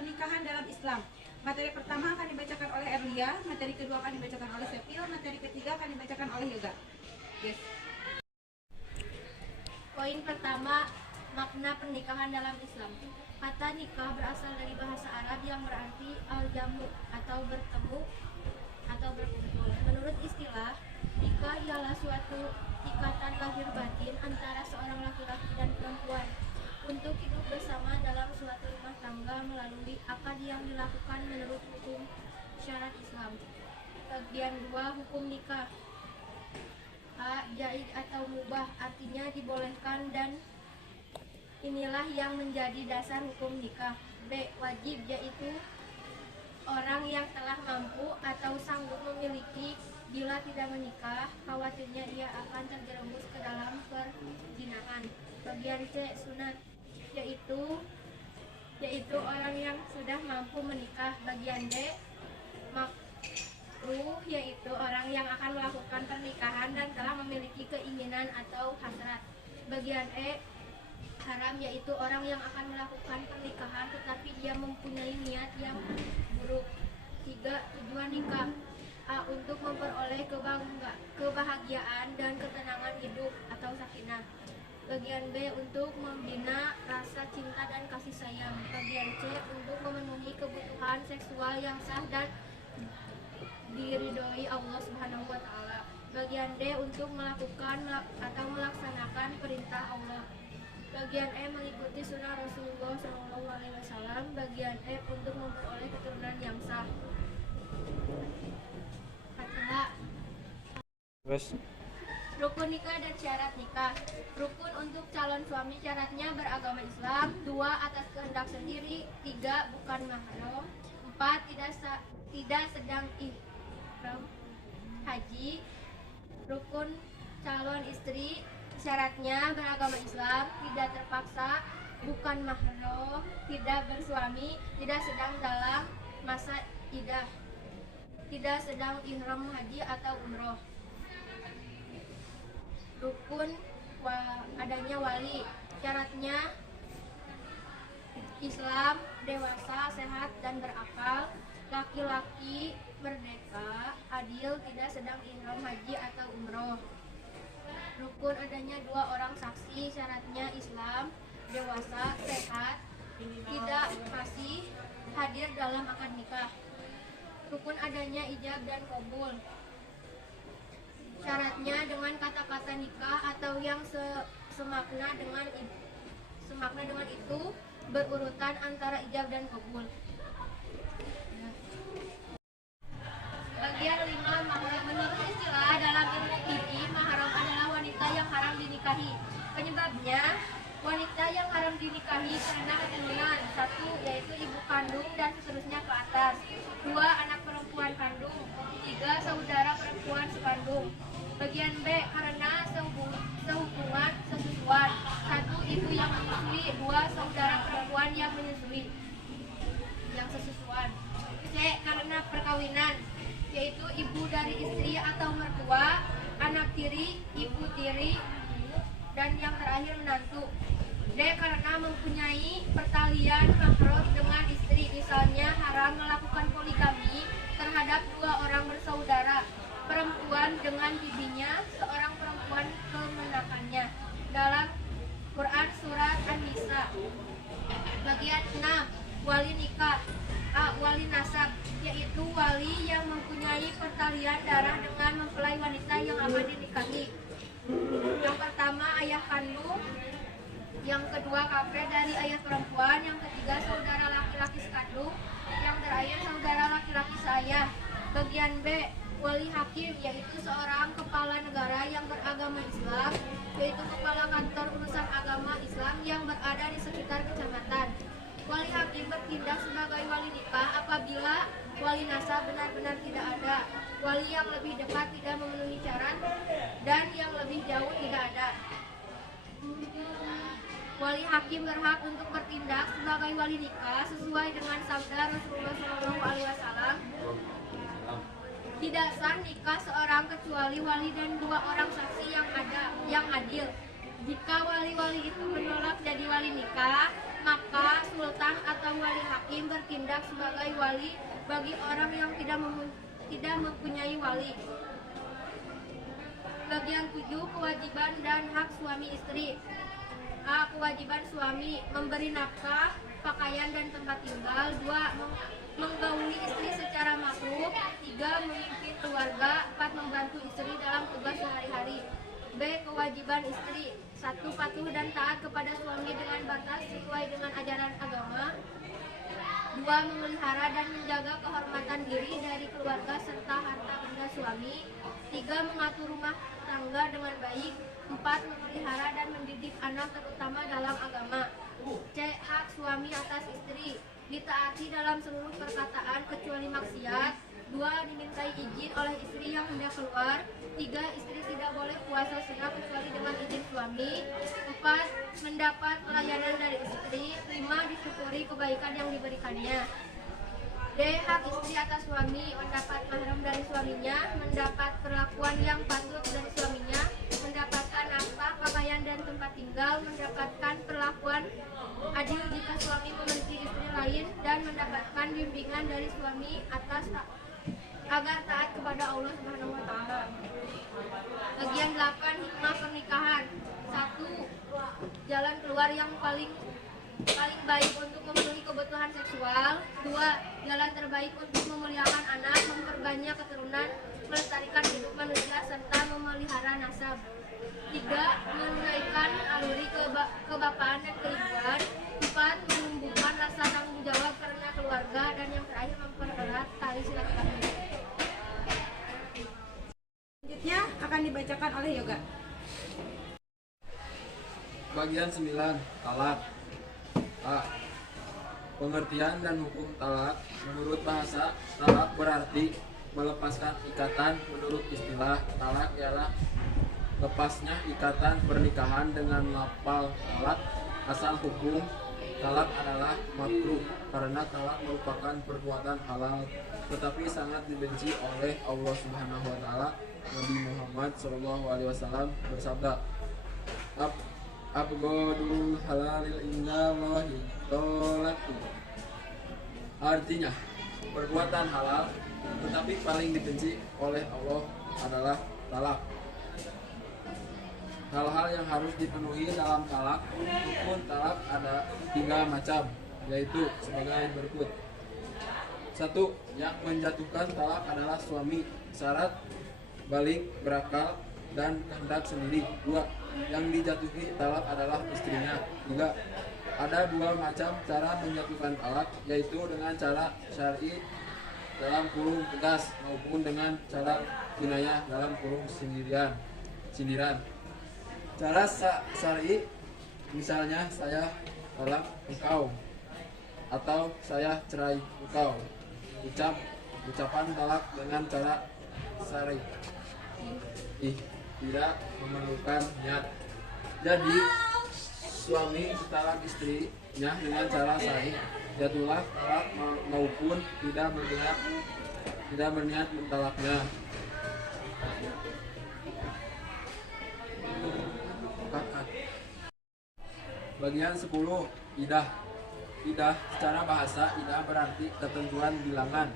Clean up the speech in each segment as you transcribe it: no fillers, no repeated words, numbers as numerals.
pernikahan dalam Islam. Materi pertama akan dibacakan oleh Erlia, materi kedua akan dibacakan oleh Sepil, materi ketiga akan dibacakan oleh Yoga. Yes. Poin pertama, makna pernikahan dalam Islam. Kata nikah berasal dari bahasa Arab yang berarti al-jamu atau bertemu atau berkumpul. Menurut istilah, nikah ialah suatu ikatan lahir batin antara seorang laki-laki dan perempuan untuk hidup bersama dalam suatu rumah tangga melalui akad yang dilakukan menurut hukum syarat Islam. Bagian 2, hukum nikah. A. Jaiz atau mubah, artinya dibolehkan dan inilah yang menjadi dasar hukum nikah. B. Wajib, yaitu orang yang telah mampu atau sanggup memiliki bila tidak menikah, khawatirnya ia akan terjerumus ke dalam perzinahan. Bagian C. Sunat, yaitu orang yang sudah mampu menikah. Bagian D. Makruh, yaitu orang yang akan melakukan pernikahan dan telah memiliki keinginan atau hasrat. Bagian E. Haram, yaitu orang yang akan melakukan pernikahan tetapi ia mempunyai niat yang buruk. 3. Tujuan nikah. A. Untuk memperoleh kebahagiaan dan ketenangan hidup atau sakinah. Bagian B. Untuk membina rasa cinta dan kasih sayang. Bagian C. Untuk memenuhi kebutuhan seksual yang sah dan diridhoi Allah Subhanahu wa taala. Bagian D. Untuk melakukan atau melaksanakan perintah Allah. Bagian E. Mengikuti sunnah Rasulullah SAW. Bagian E. Untuk memperoleh keturunan yang sah. Fatihah. Rukun nikah dan syarat nikah. Rukun untuk calon suami syaratnya beragama Islam. 2. Atas kehendak sendiri. 3. Bukan mahram. 4. Tidak sedang ihram haji. Rukun calon istri syaratnya beragama Islam, tidak terpaksa, bukan mahram, tidak bersuami, tidak sedang dalam masa iddah, tidak sedang ihram haji atau umroh. Rukun adanya wali, syaratnya Islam, dewasa, sehat dan berakal, laki-laki, merdeka, adil, tidak sedang ihram haji atau umroh. Rukun adanya 2 orang saksi, syaratnya Islam, dewasa, sehat, tidak masih hadir dalam akad nikah. Rukun adanya ijab dan qabul, syaratnya dengan kata-kata nikah atau yang semakna dengan itu, berurutan antara ijab dan qabul. Bagian 5, mahram. Menurut istilah dalam ilmu fikih, mahram adalah wanita yang haram dinikahi. Penyebabnya, wanita yang haram dinikahi karena keturunan. 1. Yaitu ibu kandung dan seterusnya ke atas. 2. Anak perempuan kandung. 3. Saudara perempuan sekandung. Bagian B, karena sehubungan sesusuan. 1. Ibu yang menyusui. 2. Saudara perempuan yang menyusui, yang sesusuan. C. Karena perkawinan, yaitu ibu dari istri atau mertua, anak tiri, ibu tiri, dan yang terakhir menantu. D. Karena mempunyai pertalian mahram dengan istri, misalnya haram melakukan poligami terhadap 2 orang bersaudara perempuan dengan bibinya, seorang perempuan kemenakannya, dalam Quran surat An-Nisa. Bagian 6, wali nikah. A. Wali nasab, yaitu wali yang mempunyai pertalian darah dengan mempelai wanita yang akan dinikahi. Yang pertama, ayah kandung. Yang kedua, kakek dari ayah perempuan. Yang ketiga, saudara laki-laki sekandung. Yang terakhir, saudara laki-laki seayah. Bagian B, wali hakim, yaitu seorang kepala negara yang beragama Islam, yaitu kepala kantor urusan agama Islam yang berada di sekitar kecamatan. Wali hakim bertindak sebagai wali nikah apabila wali nasab benar-benar tidak ada, wali yang lebih dekat tidak memenuhi syarat, dan yang lebih jauh tidak ada. Wali hakim berhak untuk bertindak sebagai wali nikah sesuai dengan sabda Rasulullah SAW. Tidak sah nikah seorang kecuali wali dan 2 orang saksi yang adil. Jika wali-wali itu menolak jadi wali nikah, maka sultan atau wali hakim bertindak sebagai wali bagi orang yang tidak mempunyai wali. Bagian 7, kewajiban dan hak suami istri. A. Kewajiban suami memberi nafkah, pakaian dan tempat tinggal. 2. Menggauli istri secara makruh. 3. Memimpin keluarga. 4. Membantu istri dalam tugas sehari-hari. B. Kewajiban istri. 1. Patuh dan taat kepada suami dengan batas sesuai dengan ajaran agama. 2. Memelihara dan menjaga kehormatan diri dari keluarga serta harta benda suami. 3. Mengatur rumah tangga dengan baik. 4. Memelihara dan mendidik anak terutama dalam agama. C. Hak suami atas istri. Ditaati dalam seluruh perkataan kecuali maksiat. 2. Dimintai izin oleh istri yang hendak keluar. 3. Istri tidak boleh puasa sunnah kecuali dengan izin suami. 4. Mendapat pelayanan dari istri. 5. Disyukuri kebaikan yang diberikannya. D. Hak istri atas suami. Mendapat mahram dari suaminya, mendapat perlakuan yang patut dari suaminya, mendapatkan nafkah, pakaian dan tempat tinggal, mendapatkan perlakuan adil jika suami memiliki istri lain, dan mendapatkan bimbingan dari suami atas agar taat kepada Allah Subhanahu wa taala. Bagian 8, hikmah pernikahan. 1. Jalan keluar yang paling baik untuk memenuhi kebutuhan seksual. 2. Jalan terbaik untuk memuliakan anak, memperbanyak keturunan, melestarikan hidup manusia serta memelihara nasab. 3. Menunaikan aluri kebapaan dan keibuan. 4. Menumbuhkan rasa tanggung jawab karena keluarga, dan yang terakhir mempererat tali silaturahmi. Selanjutnya akan dibacakan oleh Yoga. Bagian 9, talak. A. Pengertian dan hukum talak. Menurut bahasa, talak berarti melepaskan ikatan. Menurut istilah, talak ialah lepasnya ikatan pernikahan dengan lafal talak. Asal hukum, talak adalah makruh karena talak merupakan perbuatan halal, tetapi sangat dibenci oleh Allah Subhanahu wa taala. Nabi Muhammad SAW bersabda, Abgodul halalil indallahi tolatu. Artinya, perbuatan halal tetapi paling dibenci oleh Allah adalah talak. Hal-hal yang harus dipenuhi dalam talak. Rukun talak ada 3 macam, yaitu sebagai berikut. 1. Yang menjatuhkan talak adalah suami. Syarat balik, berakal, dan kehendak sendiri. 2. Yang dijatuhi talak adalah istrinya. 3. Ada 2 macam cara menjatuhkan talak, yaitu dengan cara syar'i dalam kurung tegas maupun dengan cara kinayah dalam kurung sindiran. Cara syar'i, misalnya saya talak engkau atau saya cerai engkau. Ucapan talak dengan cara syar'i tidak memerlukan niat. Jadi suami talak istrinya dengan cara syar'i, jatuhlah talak maupun tidak berniat mentalaknya. Bagian 10, idah. Idah secara bahasa, idah berarti ketentuan bilangan.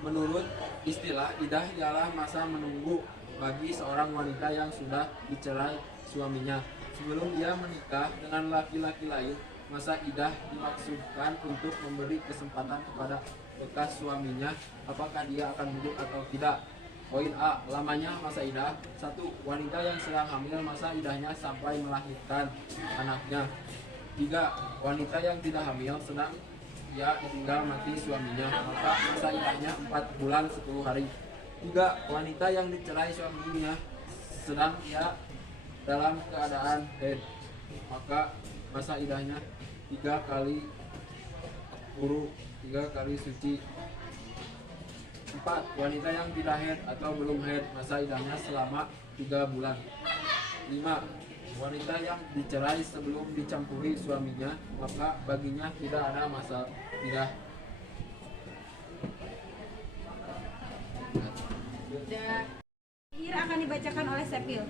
Menurut istilah, idah ialah masa menunggu bagi seorang wanita yang sudah dicerai suaminya sebelum dia menikah dengan laki-laki lain. Masa idah dimaksudkan untuk memberi kesempatan kepada bekas suaminya apakah dia akan hidup atau tidak. Poin A, lamanya masa idah. 1. Wanita yang sedang hamil, masa idahnya sampai melahirkan anaknya. 3. Wanita yang tidak hamil sedang ia ditinggal mati suaminya, maka masa idahnya 4 bulan 10 hari. 3. Wanita yang dicerai suaminya sedang ia dalam keadaan haid, maka masa idahnya 3 kali wuru, 3 kali suci. 4. Wanita yang tidak haid atau belum haid, masa idahnya selama 3 bulan. 5. Wanita yang dicerai sebelum dicampuri suaminya, maka baginya tidak ada masa idah. Akhir akan dibacakan oleh Sepil.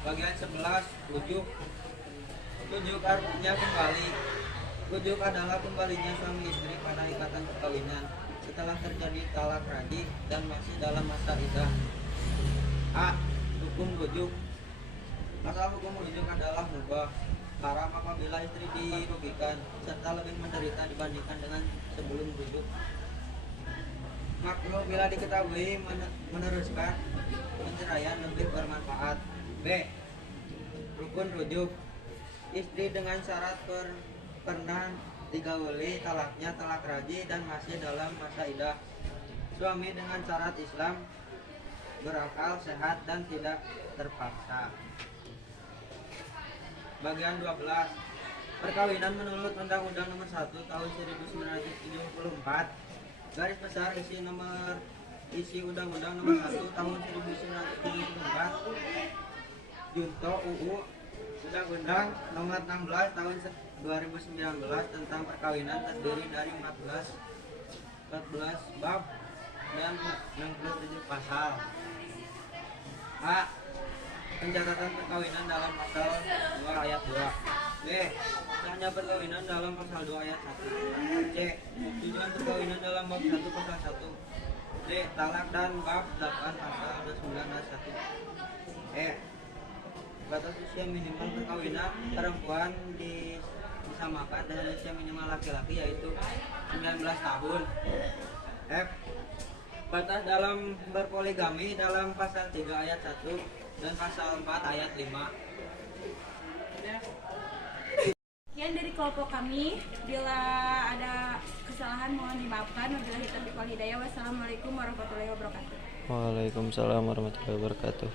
Bagian 11, rujuk. Rujuk artinya kembali. Rujuk adalah kembalinya suami istri pada ikatan perkawinan setelah terjadi talak raj'i dan masih dalam masa iddah. A. Hukum rujuk. Asal hukum rujuk adalah mubah, haram apabila istri dirugikan serta lebih menderita dibandingkan dengan sebelum rujuk. Makruh bila diketahui meneruskan perceraian lebih bermanfaat. B. Rukun rujuk. Istri dengan syarat pernah digauli talaknya talak raj'i dan masih dalam masa iddah. Suami dengan syarat Islam, berakal, sehat dan tidak terpaksa. Bagian 12. Perkawinan menurut Undang-Undang Nomor 1 Tahun 1974. Garis besar isi Undang-Undang Nomor 1 Tahun 1974. Junto UU Undang-Undang Nomor 16 Tahun 2019 tentang perkawinan terdiri dari 14 bab dan 67 pasal. A. Pencatatan perkawinan dalam pasal 2 ayat 2. B. Sahnya perkawinan dalam pasal 2 ayat 1. C. Tujuan perkawinan dalam bab 1 pasal 1. D. Talak dan bab 8 pasal 29 ayat 1. E. Batas usia minimal perkawinan perempuan disamakan dengan usia minimal laki-laki yaitu 19 tahun. F. Batas dalam berpoligami dalam pasal 3 ayat 1 dan pasal 4 ayat 5. Sekian dari kelompok kami. Bila ada kesalahan mohon dimaafkan. Wabillahi taufiq wal hidayah. Wassalamualaikum warahmatullahi wabarakatuh. Waalaikumsalam warahmatullahi wabarakatuh.